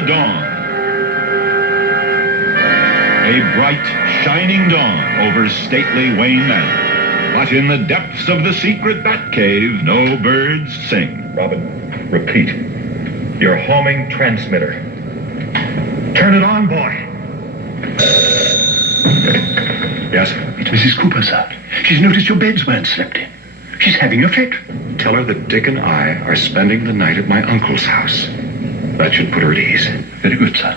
the dawn. A bright, shining dawn over stately Wayne Manor. But in the depths of the secret Batcave, no birds sing. Robin, repeat. Your homing transmitter. Turn it on, boy. Yes? It's Mrs. Cooper, sir. She's noticed your beds weren't slept in. She's having a fit. Tell her that Dick and I are spending the night at my uncle's house. That should put her at ease. Very good, sir.